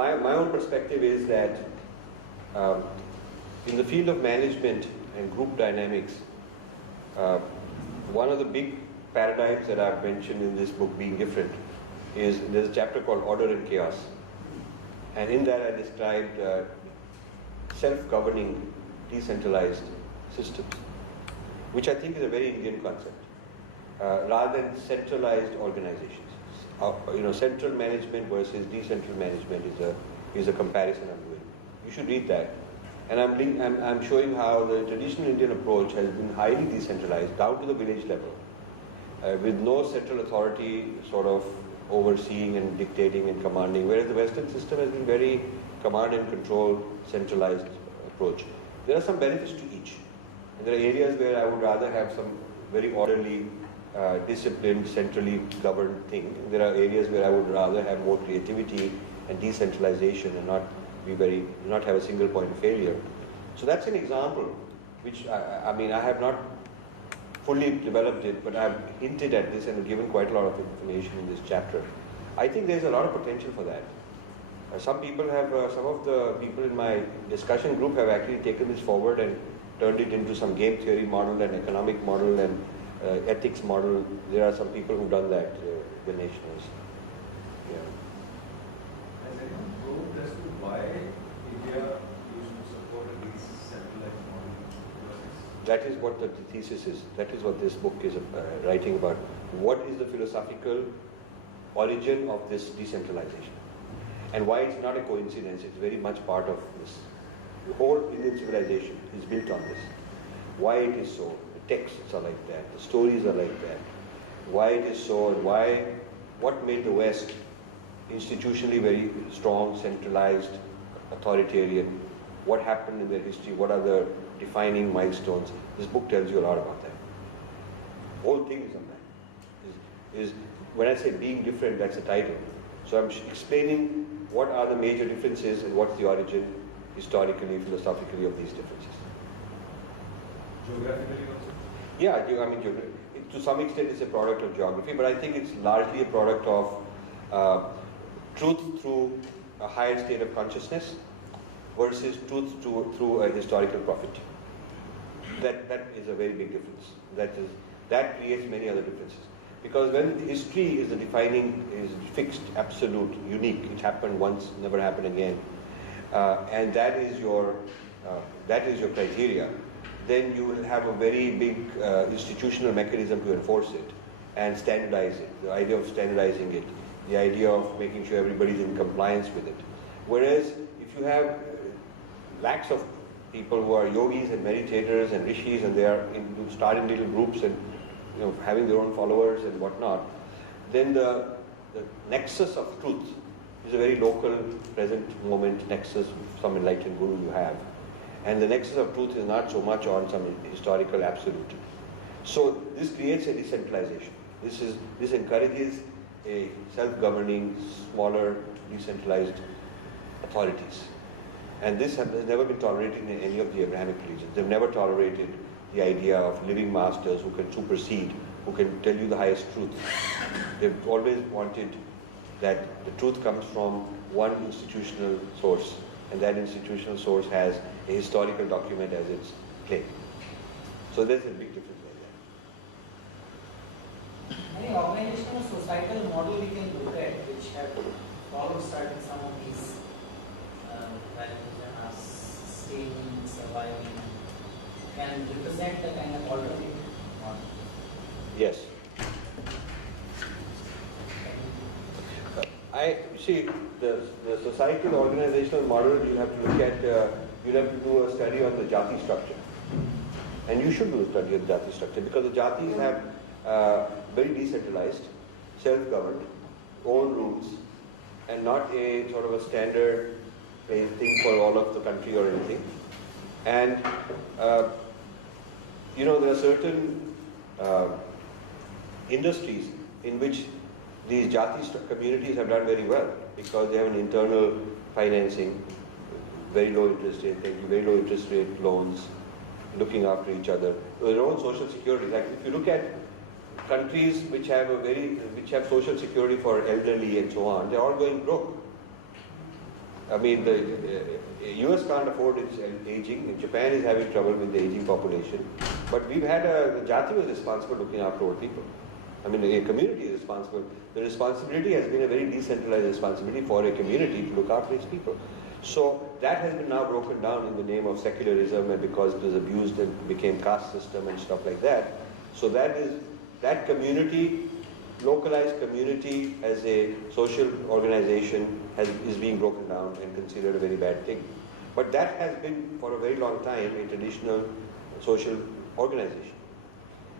my own perspective is that in the field of management and group dynamics, one of the big paradigms that I've mentioned in this book, Being Different, is there's a chapter called Order and Chaos. And in that I described self-governing, decentralized systems, which I think is a very Indian concept, rather than centralized organizations. Central management versus decentral management is a comparison I'm doing. You should read that. And I'm showing how the traditional Indian approach has been highly decentralized down to the village level, with no central authority sort of overseeing and dictating and commanding, whereas the Western system has been very command and control, centralized approach. There are some benefits to each. And there are areas where I would rather have some very orderly, disciplined, centrally governed thing. And there are areas where I would rather have more creativity and decentralization and not have a single point of failure. So that's an example which I have not fully developed it, but I've hinted at this and given quite a lot of information in this chapter. I think there's a lot of potential for that. Some of the people in my discussion group have actually taken this forward and turned it into some game theory model and economic model and ethics model. There are some people who've done that, the nationals. Has anyone proved as to why India used to support a decentralized model? That is what the thesis is. That is what this book is writing about. What is the philosophical origin of this decentralization? And why it's not a coincidence, it's very much part of this. The whole Indian civilization is built on this. Why it is so, the texts are like that, the stories are like that. Why it is so and what made the West institutionally very strong, centralized, authoritarian, what happened in their history, what are the defining milestones. This book tells you a lot about that. The whole thing is on that. When I say Being Different, that's the title. So I'm explaining what are the major differences and what's the origin, historically, philosophically, of these differences. Geographically also? Yeah, to some extent it's a product of geography, but I think it's largely a product of truth through a higher state of consciousness versus truth through a historical prophet. That is a very big difference. That creates many other differences. Because when history is the defining, is fixed, absolute, unique, it happened once, never happened again, and that is your criteria, then you will have a very big institutional mechanism to enforce it and standardize it. The idea of standardizing it, the idea of making sure everybody is in compliance with it. Whereas if you have lakhs of people who are yogis and meditators and rishis, and they are starting little groups and having their own followers and whatnot, then the nexus of truth is a very local, present moment nexus, some enlightened guru you have. And the nexus of truth is not so much on some historical absolute. So this creates a decentralization. This encourages a self-governing, smaller, decentralized authorities. And this has never been tolerated in any of the Abrahamic religions. They've never tolerated the idea of living masters who can supersede, who can tell you the highest truth. They've always wanted that the truth comes from one institutional source, and that institutional source has a historical document as its claim. So there's a big difference there. Any organizational societal model we can look at which have followed some of these values and are staying, surviving, can represent the kind of alternative model? Yes. I see the societal organizational model. You have to look at. You have to do a study on the jati structure, and you should do a study on the jati structure because the jatis have very decentralized, self-governed, own rules, and not a sort of a standard thing for all of the country or anything. And there are certain industries in which these jati communities have done very well because they have an internal financing, very low interest rate loans, looking after each other, their own social security. Like if you look at countries which have social security for elderly and so on, they're all going broke. I mean, the US can't afford its aging. Japan is having trouble with the aging population. But we've had the Jati was responsible looking after old people. I mean, a community is responsible. The responsibility has been a very decentralized responsibility for a community to look after its people. So that has been now broken down in the name of secularism, and because it was abused and became caste system and stuff like that. So that community, localized community as a social organization is being broken down and considered a very bad thing. But that has been for a very long time a traditional social organization.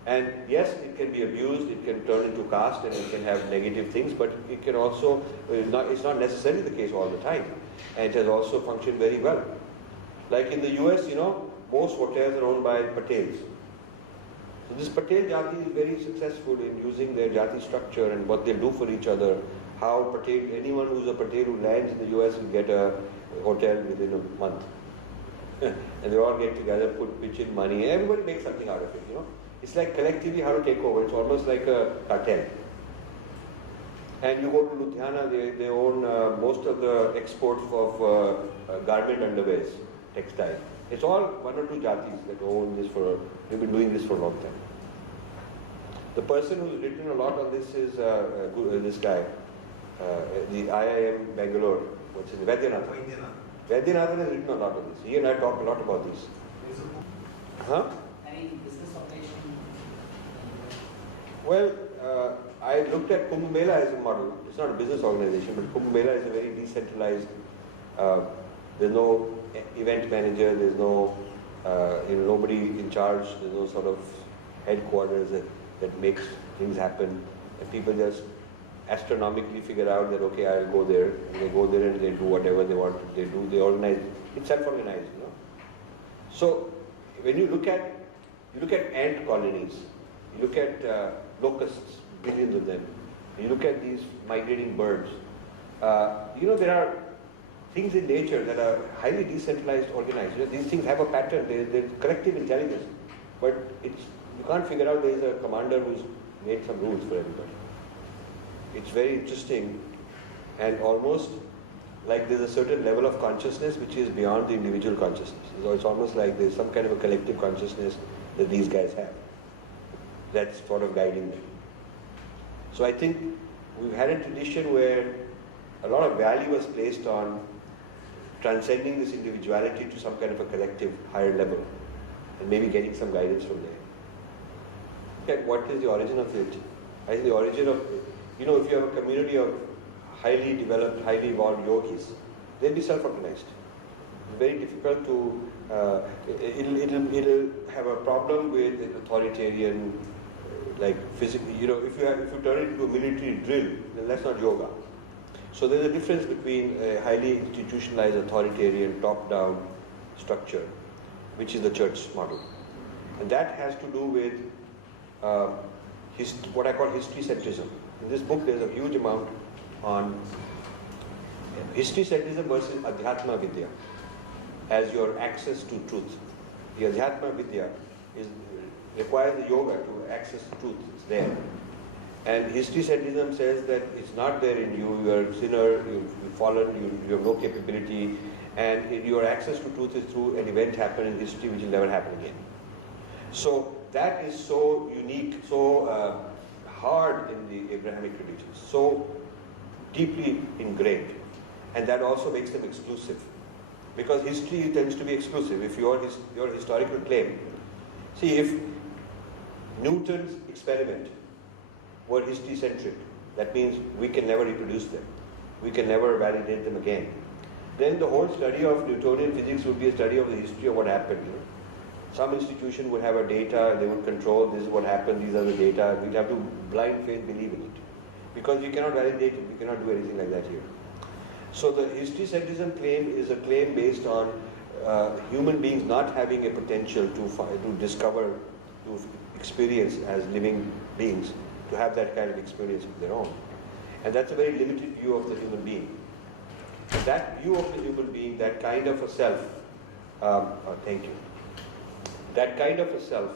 And yes, it can be abused, it can turn into caste, and it can have negative things, but it can also, it's not necessarily the case all the time. And it has also functioned very well. Like in the US, most hotels are owned by Patels. So this Patel Jati is very successful in using their Jati structure and what they do for each other. How anyone who's a Patel who lands in the US will get a hotel within a month. And they all get together, pitch in money, everybody makes something out of it, It's like collectively how to take over. It's almost like a cartel. And you go to Ludhiana, they own most of the exports of garment underwears, textile. It's all one or two jatis that own this they've been doing this for a long time. The person who's written a lot on this is this guy, the IIM Bangalore, what's his name? Vaidyanathan. Vaidyanathan has written a lot on this. He and I talk a lot about this. Huh? Any business operation? Well, I looked at Kumbh Mela as a model. It's not a business organization, but Kumbh Mela is a very decentralized. There's no event manager. There's no, nobody in charge. There's no sort of headquarters that makes things happen, and people just astronomically figure out that okay, I'll go there, and they go there and they do whatever they want. They do. They organize. It's self-organized, So when you look at ant colonies, you look at locusts, billions of them. You look at these migrating birds. There are things in nature that are highly decentralized, organized. These things have a pattern. They're collective intelligence, but you can't figure out there is a commander who's made some rules for everybody. It's very interesting, and almost like there's a certain level of consciousness which is beyond the individual consciousness. So it's almost like there's some kind of a collective consciousness that these guys have that's sort of guiding them. So I think we've had a tradition where a lot of value was placed on transcending this individuality to some kind of a collective higher level and maybe getting some guidance from there. Okay, what is the origin of it? I think the origin of, if you have a community of highly developed, highly evolved yogis, they'll be self-organized. It's very difficult to, it'll have a problem with an authoritarian, like physical, if you turn it into a military drill, then that's not yoga. So there's a difference between a highly institutionalized, authoritarian, top-down structure, which is the church model. And that has to do with what I call history-centrism. In this book, there's a huge amount on history-centrism versus Adhyatma Vidya as your access to truth. The Adhyatma Vidya requires the yoga to access truth. It's there. And history-centrism says that it's not there in you. You are a sinner, you've fallen, you have no capability, and your access to truth is through an event happened in history which will never happen again. So that is so unique, so hard in the Abrahamic religions, so deeply ingrained, and that also makes them exclusive. Because history tends to be exclusive. If your historical claim, see, if Newton's experiment were history-centric, that means we can never reproduce them. We can never validate them again. Then the whole study of Newtonian physics would be a study of the history of what happened. Some institution would have a data, they would control, this is what happened, these are the data, we'd have to blind faith believe in it. Because you cannot validate it, we cannot do anything like that here. So the history-centrism claim is a claim based on human beings not having a potential to discover, to experience as living beings, to have that kind of experience of their own. And that's a very limited view of the human being. And that view of the human being, that kind of a self, thank you, that kind of a self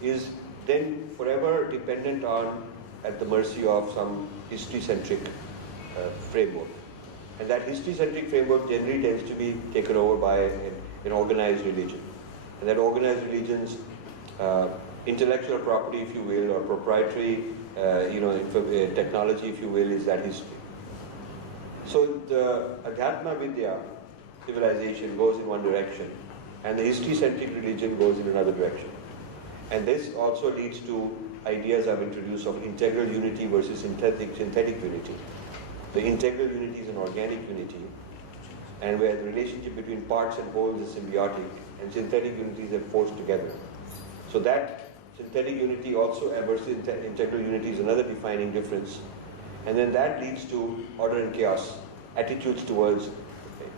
is then forever dependent on, at the mercy of some history-centric framework. And that history-centric framework generally tends to be taken over by an organized religion. And that organized religion's intellectual property, if you will, or proprietary, technology, if you will, is that history. So the Adhyatma Vidya civilization goes in one direction, and the history-centric religion goes in another direction. And this also leads to ideas I've introduced of integral unity versus synthetic unity. The integral unity is an organic unity, and where the relationship between parts and wholes is symbiotic, and synthetic unities are forced together. So that synthetic unity also versus integral unity is another defining difference. And then that leads to order and chaos, attitudes towards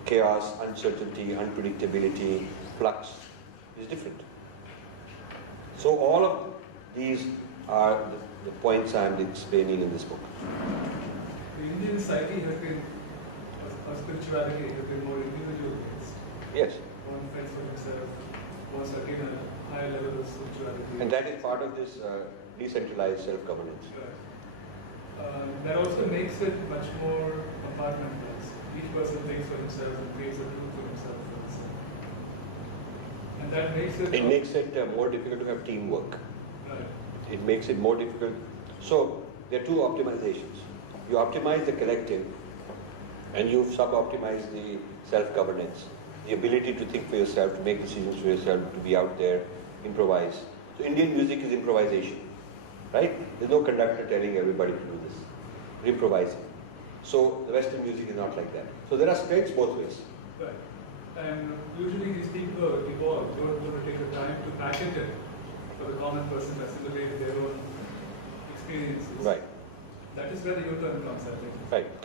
chaos, uncertainty, unpredictability, flux is different. So all of these are the points I'm explaining in this book. The Indian society has been, or spirituality has been more individual-based. Yes. One fends for himself, wants to attain a higher level of spirituality. And that is part of this decentralized self-governance. Right. That also makes it much more compartmentalized. Each person thinks for himself and creates a truth for himself. And that makes it... It makes it more difficult to have teamwork. Right. It makes it more difficult. So there are two optimizations. You optimize the collective, and you sub-optimize the self-governance, the ability to think for yourself, to make decisions for yourself, to be out there, improvise. So Indian music is improvisation, right? There's no conductor telling everybody to do this. We're improvising. So the Western music is not like that. So there are strengths both ways. Right. And usually these people who evolve don't want to take the time to package it for the common person to assimilate their own experiences. Right. That is where the U-turn comes, I think. Right.